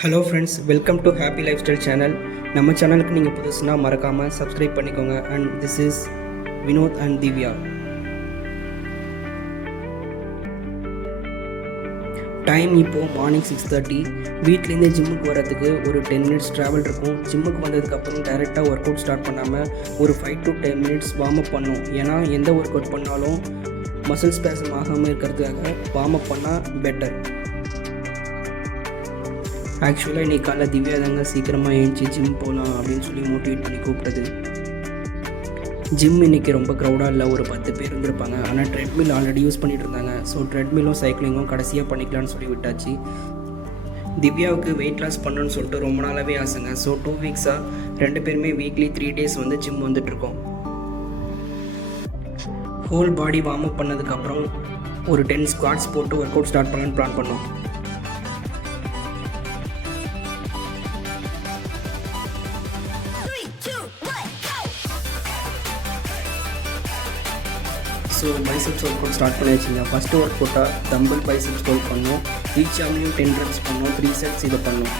Hello friends, welcome to happy life style channel. நம்ம சேனலுக்கு நீங்கள் புதுசுனா மறக்காமல் சப்ஸ்கிரைப் பண்ணிக்கோங்க. And this is Vinod and Divya. Time இப்போது மார்னிங் 6:30. வீட்லேருந்து ஜிம்முக்கு வரதுக்கு ஒரு 10 மினிட்ஸ் ட்ராவல் இருக்கும். ஜிம்முக்கு வந்ததுக்கப்புறம் டைரெக்டாக ஒர்க் அவுட் ஸ்டார்ட் பண்ணாமல் ஒரு 5 to 10 மினிட்ஸ் வார்ம் அப் பண்ணணும். ஏன்னா எந்த ஒர்க் அவுட் பண்ணாலும் மசில் ஸ்பேசம் ஆகாமல் இருக்கிறதுக்காக வார்ம் அப் பண்ணால் பெட்டர். ஆக்சுவலாக இன்றைக்கி காலைல திவ்யா தாங்க சீக்கிரமாக எழுந்துச்சி ஜிம் போகலாம் அப்படின்னு சொல்லி மோட்டிவேட் பண்ணி கூப்பிட்டது. ஜிம் இன்றைக்கி ரொம்ப க்ரௌடாக இல்லை, ஒரு 10 பேர் இருந்திருப்பாங்க. ஆனால் ட்ரெட்மில் ஆல்ரெடி யூஸ் பண்ணிகிட்டு இருந்தாங்க. ஸோ ட்ரெட்மிலும் சைக்கிளிங்கும் கடைசியாக பண்ணிக்கலான்னு சொல்லி விட்டாச்சு. திவ்யாவுக்கு வெயிட் லாஸ் பண்ணணுன்னு சொல்லிட்டு ரொம்ப நாளாகவே ஆசைங்க. ஸோ 2 வீக்ஸாக ரெண்டு பேருமே வீக்லி 3 டேஸ் வந்து ஜிம் வந்துட்டுருக்கோம். ஹோல் பாடி வார்ம் அப் பண்ணதுக்கப்புறம் ஒரு 10 ஸ்குவாட்ஸ் போட்டு ஒர்க் அவுட் ஸ்டார்ட் பண்ணலான்னு பிளான் பண்ணோம். So biceps work out start பண்ணி வச்சுங்க. ஃபஸ்ட்டு ஒர்க் அவுட்டாக டம்பிள் பைசப்ஸ் ஹோல்ட் பண்ணோம். ஈச் ஆர்ம்லேயும் 10 reps பண்ணோம். 3 sets இதை பண்ணோம்.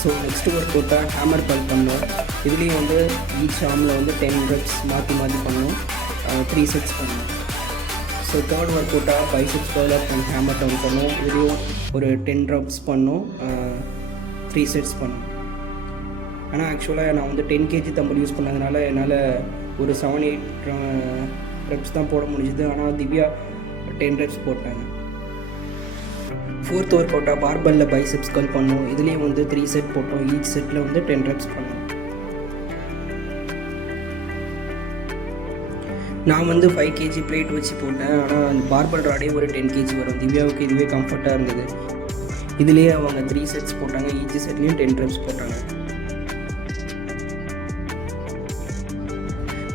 ஸோ நெக்ஸ்ட்டு ஒர்க் அவுட்டாக ஹேமர் கல் பண்ணோம். இதுலேயும் வந்து ஈச் ஆர்மில் வந்து 10 reps மாற்றி பண்ணோம். 3 sets பண்ணோம். ஸோ தேர்ட் ஒர்க் அவுட்டாக biceps curl up and hammer down பண்ணோம். இதுலேயும் ஒரு 10 reps பண்ணோம். 3 sets பண்ணோம். ஆனால் ஆக்சுவலாக நான் வந்து 10 kg தம்பிள் யூஸ் பண்ணதுனால என்னால் ஒரு 7-8 reps தான் போட முடிஞ்சுது. ஆனால் திவ்யா 10 reps போட்டாங்க. ஃபோர்த் ஒர்க் அவுட்டாக பார்பலில் பைசெப்ஸ் கர்ல் பண்ணோம். இதுலேயும் வந்து 3 set போட்டோம். ஈச் செட்டில் வந்து 10 reps பண்ணோம். நான் வந்து 5 kg பிளேட் வச்சு போட்டேன். ஆனால் பார்பல் ராடே ஒரு 10 kg வரும். திவ்யாவுக்கு இதுவே கம்ஃபர்ட்டாக இருந்தது. இதுலேயே அவங்க 3 sets போட்டாங்க. ஈச் செட்லேயும் 10 reps போட்டாங்க.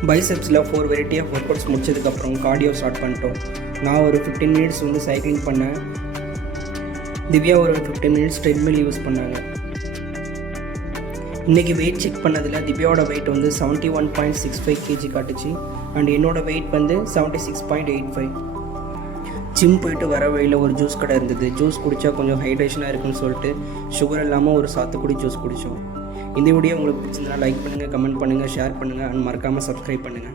பைசெப்ஸில் 4 வெரைட்டி ஆஃப் ஒர்க் அவுட்ஸ் முடிச்சதுக்கப்புறம் கார்டியோ ஸ்டார்ட் பண்ணிட்டோம். நான் ஒரு 15 மினிட்ஸ் வந்து சைக்கிளிங் பண்ணேன். திவ்யா ஒரு 15 மினிட்ஸ் ட்ரெட்மில் யூஸ் பண்ணாங்க. இன்றைக்கி வெயிட் செக் பண்ணதில் திவ்யாவோட வெயிட் வந்து 71.65 kg காட்டுச்சு. அண்ட் என்னோடய வெயிட் வந்து 76.85. ஜிம் போயிட்டு வர வழியில் ஒரு ஜூஸ் கடை இருந்தது. ஜூஸ் குடித்தா கொஞ்சம் ஹைட்ரேஷனாக இருக்குன்னு சொல்லிட்டு சுகர் இல்லாமல் ஒரு சாத்துக்குடி ஜூஸ் குடித்தோம். இந்த வீடியோ உங்களுக்கு பிடிச்சிருந்தா லைக் பண்ணுங்கள், கமெண்ட் பண்ணுங்கள், ஷேர் பண்ணுங்கள் அண்ட் மறக்காமல் சப்ஸ்கிரைப் பண்ணுங்கள்.